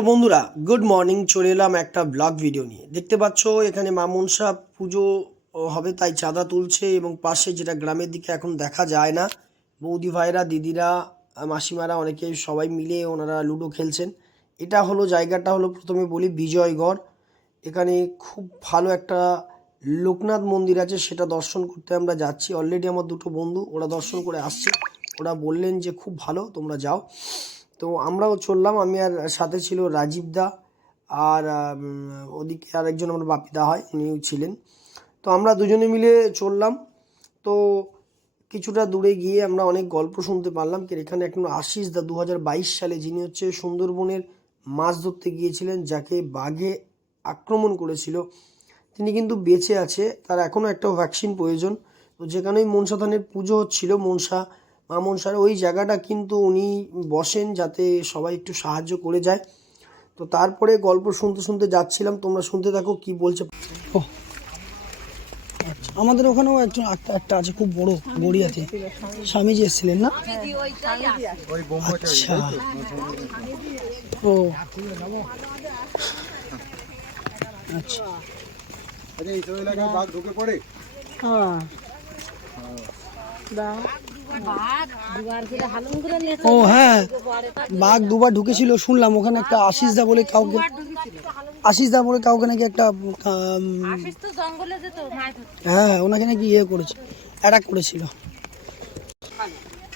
তো বন্ধুরা good morning, চলে এলাম একটা ব্লগ ভিডিও নিয়ে। দেখতে পাচ্ছ এখানে মা মনসা পুজো হবে, তাই চাঁদা তুলছে এবং পাশে যেটা গ্রামের দিকে এখন দেখা যায় না, বৌদি ভাইরা, দিদিরা, মাসিমারা অনেকে সবাই মিলে ওনারা লুডো খেলছেন। এটা হলো জায়গাটা হলো, প্রথমে বলি, বিজয়গড়। এখানে খুব ভালো একটা লোকনাথ মন্দির আছে, সেটা দর্শন করতে আমরা যাচ্ছি। অলরেডি আমার দুটো বন্ধু ওরা দর্শন করে আসছে, ওরা বললেন যে খুব ভালো, তোমরা যাও। তো আমরাও চললাম, আমি আর সাথে ছিল রাজীব দা, আর ওদিকে আরেকজন আমার বাপিদা হয়, উনিও ছিলেন। তো আমরা দুজনে মিলে চললাম। তো কিছুটা দূরে গিয়ে আমরা অনেক গল্প শুনতে পারলাম। এখানে এখন আশিস দা 2022 সালে, যিনি হচ্ছে সুন্দরবনের মাছ ধরতে গিয়েছিলেন, যাকে বাঘে আক্রমণ করেছিল, তিনি কিন্তু বেঁচে আছে। তার এখনও একটা ভ্যাকসিন প্রয়োজন। তো যেখানেই মনসা থানের পুজো হচ্ছিল, মা মনসার ওই জায়গাটা কিন্তু উনি বসেন, যাতে সবাই একটু সাহায্য করে যায়। তো তারপরে গল্প শুনতে শুনতে যাচ্ছিলাম, তোমরা শুনতে থাকো কি বলছে। আচ্ছা, আমাদের ওখানেও একজন একটা আছে খুব বড়, গড়িয়াতে স্বামীজি এসেছিলেন না? আচ্ছা, ও আচ্ছা, ও হ্যাঁ, বাঘ দুবার ঢুকেছিল শুনলাম। ওখানে একটা আশিস দা বলে কাউকে নাকি একটা হ্যাঁ, ওনাকে নাকি করেছে, অ্যাটাক করেছিল।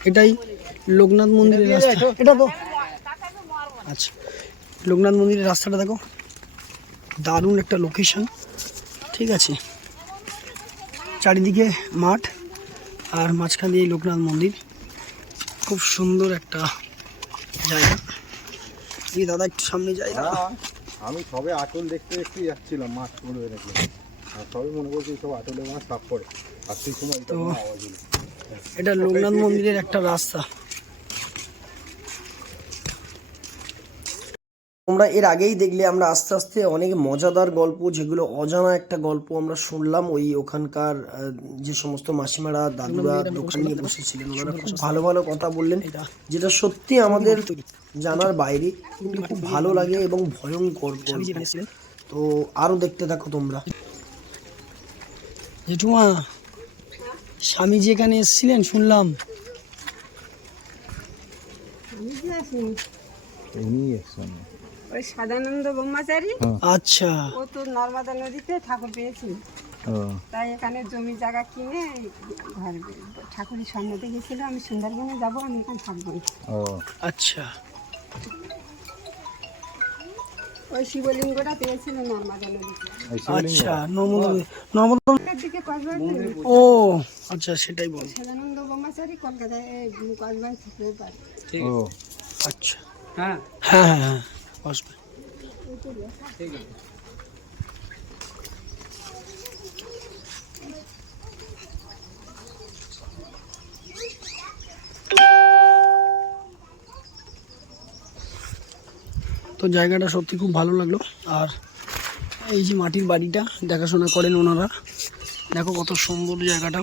এটাই লোকনাথ মন্দিরের রাস্তা, এটা তো আচ্ছা, লোকনাথ মন্দিরের রাস্তাটা দেখো, দারুণ একটা লোকেশন। ঠিক আছে, চারিদিকে মাঠ আর মাঝখান দিয়ে লোকনাথ মন্দির, খুব সুন্দর একটা জায়গা। এই দাদা একটু সামনে যাই। আমি সবে আটল দেখতে দেখতে যাচ্ছিলাম, মাছ পড়বে নাকি, আর সবে মনে করছি সব আটলে মাছ সাপ পড়ে, আর সেই সময় তো এটা লোকনাথ মন্দিরের একটা রাস্তা। তোমরা এর আগেই দেখলে আমরা আস্তে আস্তে অনেক মজাদার গল্প, যেগুলো অজানা একটা গল্প আমরা শুনলাম। ওখানকার যে সমস্ত মাসিমারা, দাদুরা দোকান নিয়ে বসেছিলেন, ওনারা খুব ভালো ভালো কথা বললেন, যেটা সত্যি আমাদের জানার বাইরে, কিন্তু খুব ভালো লাগে এবং ভয়ঙ্কর। তো আরো দেখতে থাকো তোমরা। জেঠুমা, স্বামীজি এখানে এসেছিলেন শুনলাম। ওই সদানন্দ ব্রহ্মচারী, আচ্ছা, ও তো নর্মদা নদীতে ঠাকুর পেয়েছিল, তাই এখানে জমি জায়গা কিনে ঘর ঠাকুরের স্বর্ণ দেখেছিল, আমি সুন্দরবনে যাবো, আমি এখানে থাকবো। আচ্ছা, ওই শিবলিঙ্গটা পেয়েছিল নর্মদা নদীতে। আচ্ছা, নর্মদার দিকে কসবাই, ও আচ্ছা, সেটাই বল। সদানন্দ ব্রহ্মচারী কলকাতায় কসবাই থাকতে পারে। আচ্ছা, হ্যাঁ হ্যাঁ হ্যাঁ হ্যাঁ, আসবে। তো জায়গাটা সত্যি খুব ভালো লাগলো। আর এই যে মাটির বাড়িটা দেখাশোনা করেন ওনারা, দেখো কত সুন্দর জায়গাটা।